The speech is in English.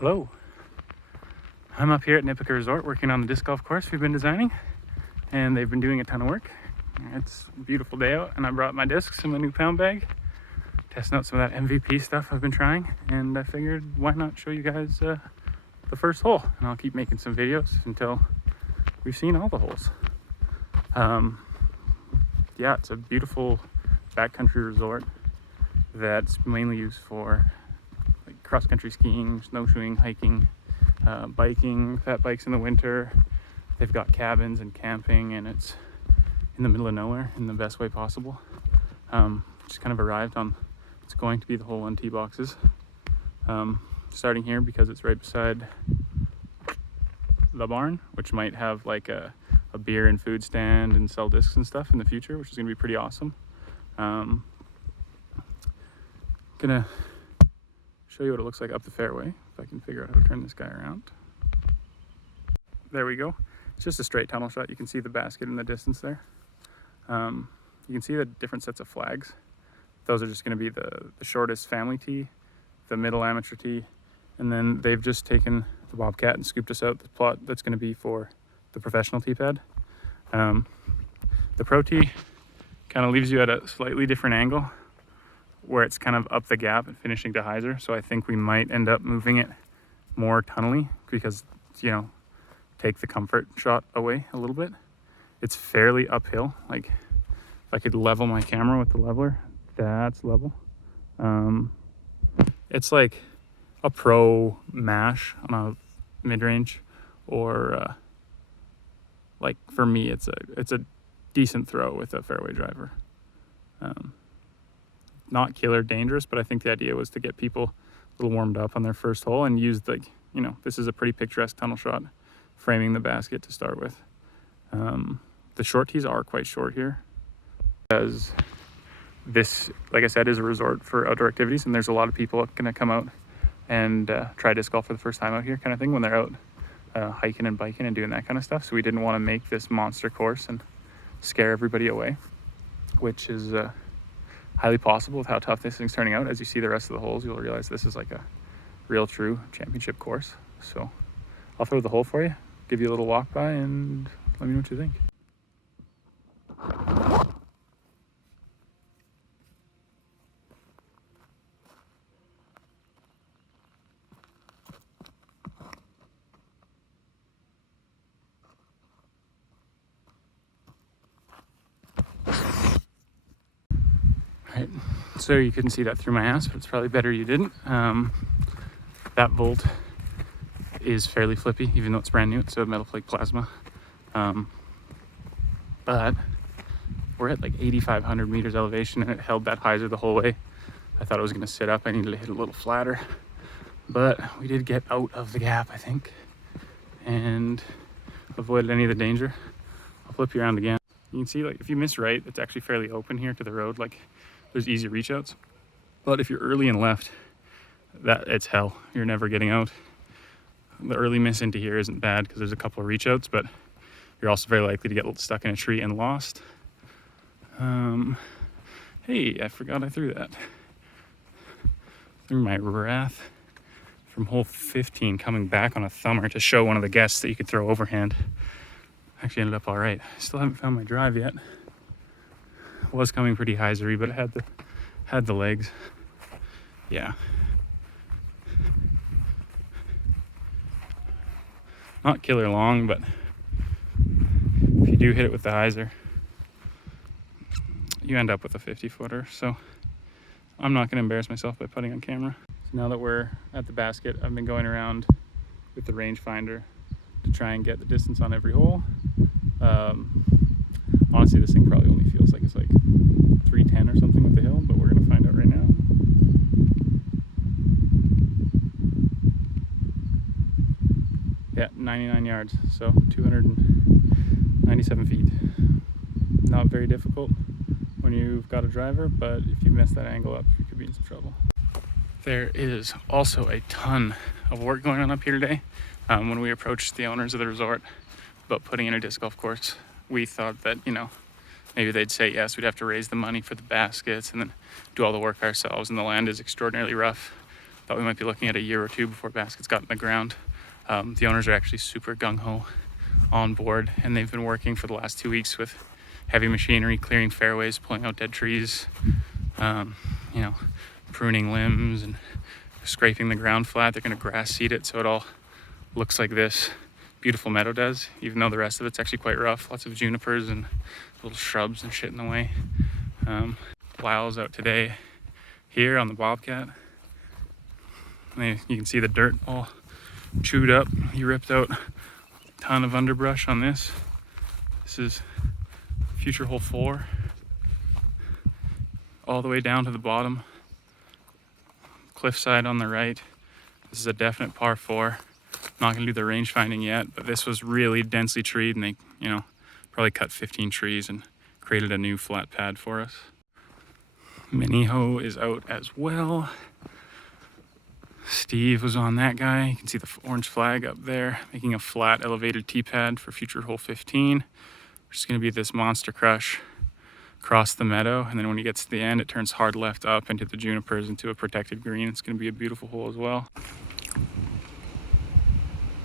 Hello, I'm up here at Nipika Resort working on the disc golf course we've been designing, and they've been doing a ton of work. It's a beautiful day out, and I brought my discs in my new pound bag, testing out some of that MVP stuff I've been trying, and I figured why not show you guys the first hole, and I'll keep making some videos until we've seen all the holes. Yeah, it's a beautiful backcountry resort that's mainly used for like cross-country skiing, snowshoeing, hiking, biking, fat bikes in the winter. They've got cabins and camping, and it's in the middle of nowhere in the best way possible. Just kind of arrived on what's going to be the hole 1 tee boxes. Starting here because it's right beside the barn, which might have like a beer and food stand and sell discs and stuff in the future, which is going to be pretty awesome. Gonna show you what it looks like up the fairway, if I can figure out how to turn this guy around. There we go. It's just a straight tunnel shot. You can see the basket in the distance there. You can see the different sets of flags. Those are just going to be the shortest family tee, the middle amateur tee, and then they've just taken the Bobcat and scooped us out the plot that's going to be for the professional tee pad. The pro tee kind of leaves you at a slightly different angle, where it's kind of up the gap and finishing to hyzer. So I think we might end up moving it more tunnely because, you know, take the comfort shot away a little bit. It's fairly uphill. Like if I could level my camera with the leveler, that's level. It's like a pro mash on a mid-range, or like for me, it's a decent throw with a fairway driver. Not killer dangerous, but I think the idea was to get people a little warmed up on their first hole and use this is a pretty picturesque tunnel shot, framing the basket to start with. The short tees are quite short here, because this, like I said, is a resort for outdoor activities, and there's a lot of people going to come out and try disc golf for the first time out here, kind of thing, when they're out hiking and biking and doing that kind of stuff. So we didn't want to make this monster course and scare everybody away, which is highly possible with how tough this thing's turning out. As you see the rest of the holes, you'll realize this is like a real true championship course. So I'll throw the hole for you, give you a little walk by, and let me know what you think. Right, so you couldn't see that through my ass, but it's probably better you didn't. That volt is fairly flippy, even though it's brand new. It's a metal plate plasma. But we're at like 8,500 meters elevation, and it held that hyzer the whole way. I thought it was going to sit up. I needed to hit a little flatter, but we did get out of the gap, I think, and avoided any of the danger. I'll flip you around again. You can see, like, if you miss right, it's actually fairly open here to the road. Like, there's easy reach outs. But if you're early and left, it's hell. You're never getting out. The early miss into here isn't bad because there's a couple of reach outs, but you're also very likely to get stuck in a tree and lost. Hey, I forgot I threw that. Threw my wrath from hole 15 coming back on a thumber to show one of the guests that you could throw overhand. Actually ended up all right. Still haven't found my drive yet. Was coming pretty hyzery, but it had the legs. Yeah. Not killer long, but if you do hit it with the hyzer, you end up with a 50-footer. So I'm not going to embarrass myself by putting on camera. So now that we're at the basket, I've been going around with the rangefinder to try and get the distance on every hole. Honestly, this thing probably only feels like it's like 310 or something with the hill, but we're going to find out right now. Yeah, 99 yards, so 297 feet. Not very difficult when you've got a driver, but if you mess that angle up, you could be in some trouble. There is also a ton of work going on up here today. When we approached the owners of the resort about putting in a disc golf course, we thought that, maybe they'd say yes, we'd have to raise the money for the baskets and then do all the work ourselves, and the land is extraordinarily rough. Thought we might be looking at a year or two before baskets got in the ground. The owners are actually super gung-ho on board, and they've been working for the last 2 weeks with heavy machinery, clearing fairways, pulling out dead trees, you know, pruning limbs and scraping the ground flat. They're going to grass seed it so it all looks like this beautiful meadow does, even though the rest of it's actually quite rough. Lots of junipers and little shrubs and shit in the way. Lyle's out today here on the Bobcat. You can see the dirt all chewed up. He ripped out a ton of underbrush on this. This is future hole 4, all the way down to the bottom. Cliffside on the right. This is a definite par 4. Not gonna do the range finding yet, but this was really densely treed, and they, you know, probably cut 15 trees and created a new flat pad for us. Miniho is out as well. Steve was on that guy. You can see the orange flag up there, making a flat elevated tee pad for future hole 15. Which is going to be this monster crush across the meadow, and then when he gets to the end, it turns hard left up into the junipers into a protected green. It's going to be a beautiful hole as well.